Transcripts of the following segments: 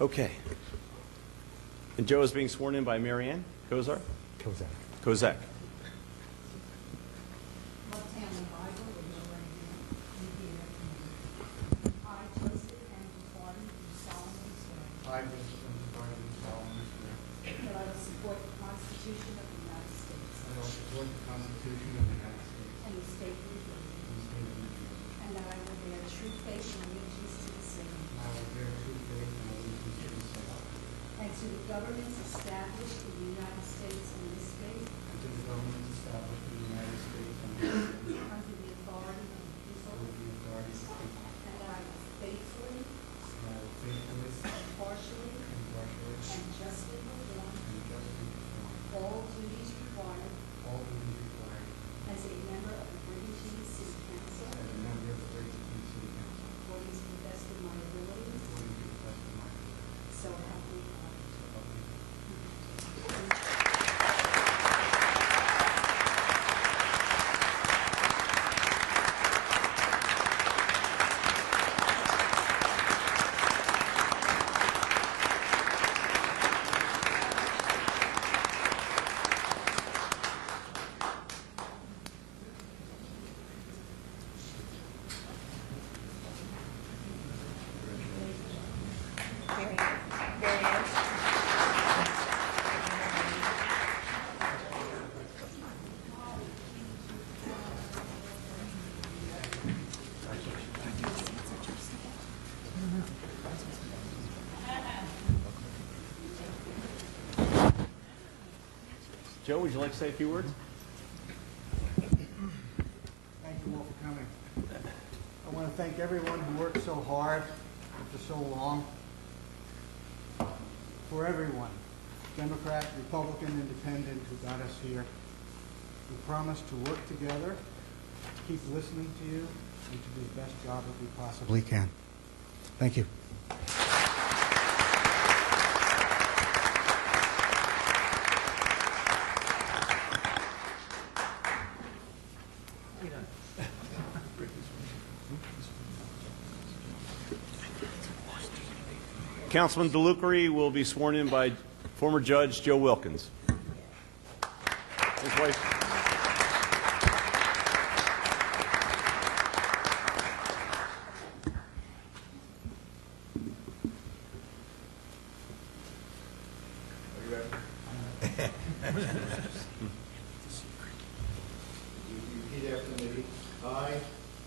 Okay. And Joe is being sworn in by Marianne Kozak. Kozak. Left hand on the Bible, raise your right hand. Repeat after me. I, Joseph M. Picardi, do solemnly swear I, Mr. Picardi, do solemnly swear that I will support the Constitution of the United States that I will support the Constitution of the United States and the state of New Jersey, and the state of New Jersey. and that I will bear true faith and allegiance to the same I will bear true faith and allegiance to the same and to the governments established in the United States and this state and to the governments established in the United States and this state under the authority of the people, under the authority of the people. and that I will faithfully, And I will faithfully, impartially, impartially, and justly perform and justly perform all duties required all duties required as a member of the Brigantine City Council as a member of the Brigantine City Council according to the best of my ability, according to the best of my ability. so help me God. So help me God. Joe, would you like to say a few words? Thank you all for coming. I want to thank everyone who worked so hard and for so long. For everyone, Democrat, Republican, Independent, who got us here. We promise to work together, keep listening to you, and to do the best job that we possibly can. Thank you. Councilman DeLucry will be sworn in by former Judge Joe Wilkins. His wife. Are you ready? You repeat after me. I,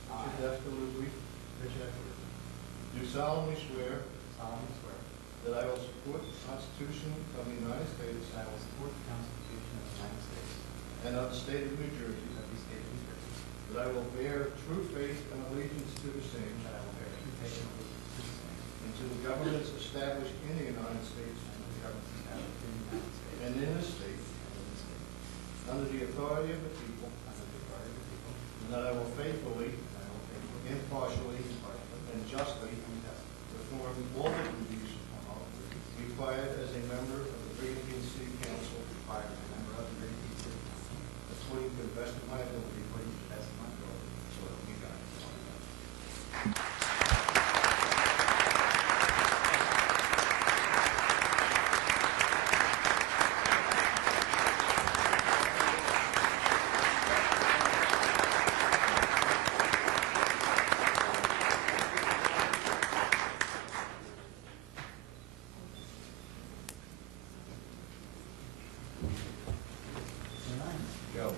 Richard F. DeLucry, do solemnly swear that I will support the Constitution of the United States I will support the Constitution of the United States and of the state of New Jersey, of the state of New Jersey, that I will bear true faith and allegiance to the same that I will bear true faith and allegiance to the same and to the governments established in the United States and to the governments established in the United States and in this state and in this state, under the authority of the people, under the authority of the people, and that I will faithfully, and I will faithfully, impartially, impartially, and justly and justly perform all the duties perform all the duties required as a member of the Brigantine City Council required as a member of the Brigantine City Council according to the best of my ability. according to the best of my ability, so help me God. Go.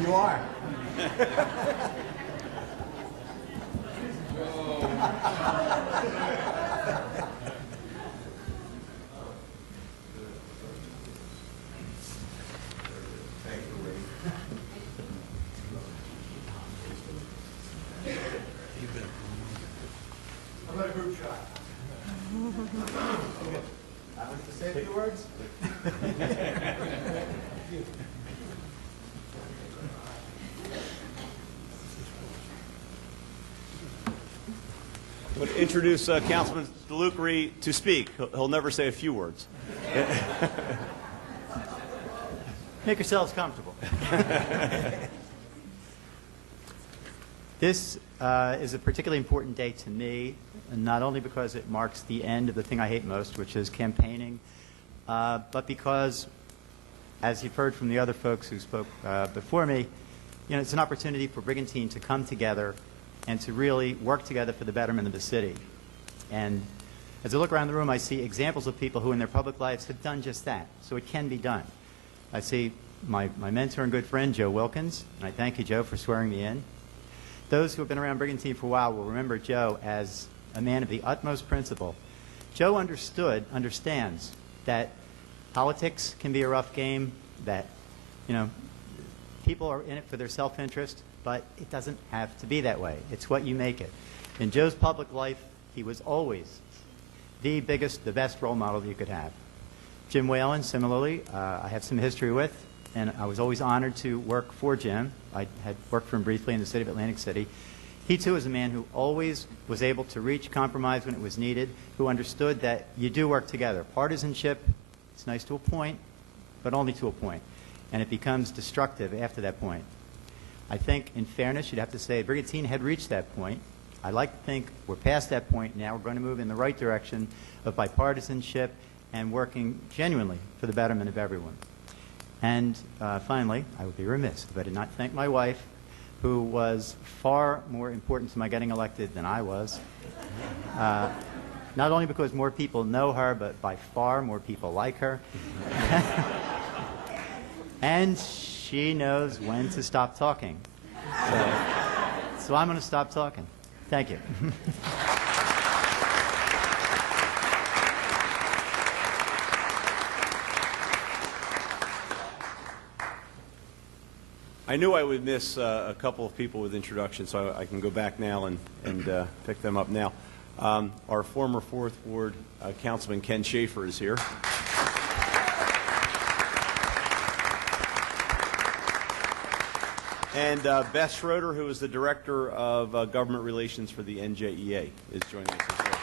You are. Thank you, Ray. How about a group shot? I want to say a few words. I would introduce Councilman DeLucry to speak. He'll never say a few words. Make yourselves comfortable. This is a particularly important day to me, not only because it marks the end of the thing I hate most, which is campaigning, but because, as you've heard from the other folks who spoke before me, it's an opportunity for Brigantine to come together and to really work together for the betterment of the city. And as I look around the room, I see examples of people who in their public lives have done just that. So it can be done. I see my mentor and good friend, Joe Wilkins, and I thank you, Joe, for swearing me in. Those who have been around Brigantine for a while will remember Joe as a man of the utmost principle. Joe understands that politics can be a rough game, that, people are in it for their self-interest, but it doesn't have to be that way. It's what you make it. In Joe's public life, he was always the biggest, the best role model that you could have. Jim Whalen, similarly, I have some history with, and I was always honored to work for Jim. I had worked for him briefly in the city of Atlantic City. He, too, is a man who always was able to reach compromise when it was needed, who understood that you do work together. Partisanship, it's nice to a point, but only to a point. And it becomes destructive after that point. I think, in fairness, you'd have to say Brigantine had reached that point. I like to think we're past that point now. We're going to move in the right direction of bipartisanship and working genuinely for the betterment of everyone. And finally, I would be remiss if I did not thank my wife, who was far more important to my getting elected than I was. Not only because more people know her, but by far more people like her. And she knows when to stop talking. So I'm going to stop talking. Thank you. I knew I would miss a couple of people with introductions, so I can go back now and pick them up now. Our former 4th Ward Councilman Ken Schaefer is here. And Beth Schroeder, who is the Director of Government Relations for the NJEA, is joining us as well.